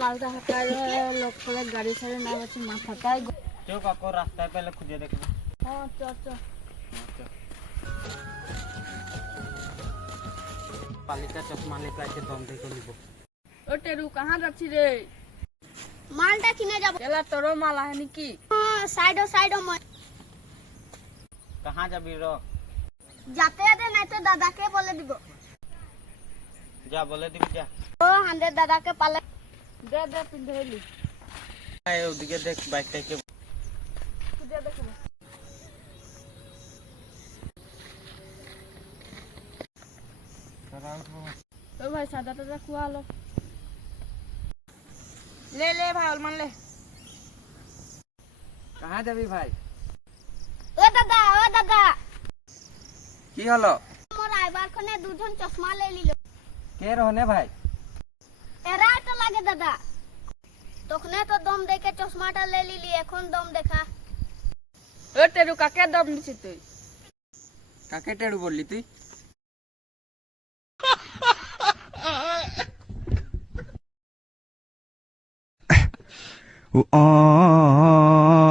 মালদা হাটার লোক করে গাড়ি ছাড়ে নাম আছে মাথাটাই চো কাকু রাস্তায় পেলে খুঁজে দেখবো। হ্যাঁ চ চ পালিকা চশমা লেখা আছে দম দেখে নিব। ও টেরু কাহা যাচ্ছি রে? মালটা কিনে যাব। এলা তোর মাল আহে নাকি? হ্যাঁ সাইডো কাহা যাবি র? যাতে দে নাই তো দাদাকে বলে দিব। যা বলে দিবি যা। ও হান্ডে দাদাকে পালে দে দে পিন্ধেলি ওদিকে দেখ বাইকটাকে খুঁজে দেখবো। ও ভাই সাদা টাদা খুয়া লো। ले ले भाई अलमान ले। কাহা যাবি ভাই? ও দাদা কি হলো? মোর আইবার খনে দুজন চশমা ले লিলো। কে রহনে ভাই? এরা তো লাগে দাদা। তখনে তো দম দেখে চশমাটা ले লিলি, এখন দম দেখা। ও টেরু কাকে দম দিছিস তুই? কাকে টেড়ু বললি তুই? Oh